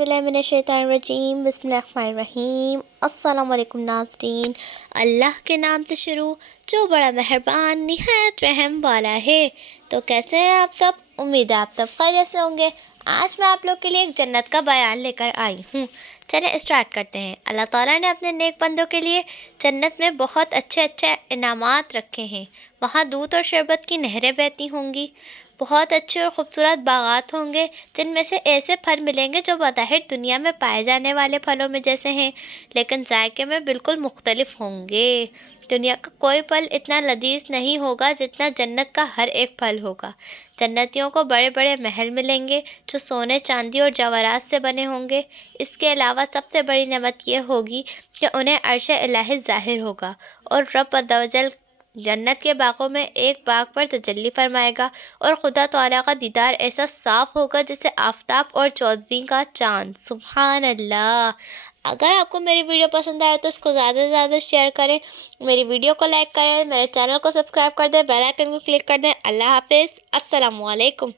बिल्लाहि मिनश्शैतानिर्रजीम बिस्मिल्लाहिर्रहमानिर्रहीम। अस्सलाम वालेकुम नाज़रीन। अल्लाह के नाम से शुरू जो बड़ा मेहरबान निहायत रहम वाला है। तो कैसे हैं आप सब? उम्मीद है आप सब खैरियत से होंगे। आज मैं आप लोग के लिए एक जन्नत का बयान लेकर आई हूँ। चलें स्टार्ट करते हैं। अल्लाह ताला ने अपने नेक बंदों के लिए जन्नत में बहुत अच्छे अच्छे इनामात रखे हैं। वहाँ दूध और शरबत की नहरें बहती होंगी। बहुत अच्छे और ख़ूबसूरत बागात होंगे जिनमें से ऐसे फल मिलेंगे जो बज़ाहिर दुनिया में पाए जाने वाले फलों में जैसे हैं, लेकिन जायके में बिल्कुल मुख्तलिफ होंगे। दुनिया का कोई फल इतना लजीज नहीं होगा जितना जन्नत का हर एक फल होगा। जन्नतियों को बड़े बड़े महल मिलेंगे जो सोने चांदी और जवाहरात से बने होंगे। इसके अलावा सबसे बड़ी नेमत यह होगी कि उन्हें अर्श इलाही ज़ाहिर होगा और रब अज़्ज़ व जल जन्नत के बागों में एक बाग पर तजल्ली फरमाएगा और खुदा ताला का दीदार ऐसा साफ़ होगा जैसे आफताब और चौदहवीं का चाँद। सुभान अल्लाह। अगर आपको मेरी वीडियो पसंद आए तो इसको ज़्यादा से ज़्यादा शेयर करें, मेरी वीडियो को लाइक करें, मेरे चैनल को सब्सक्राइब कर दें, बेल आइकन को क्लिक कर दें। अल्लाह हाफिज़। अस्सलामु अलैकुम।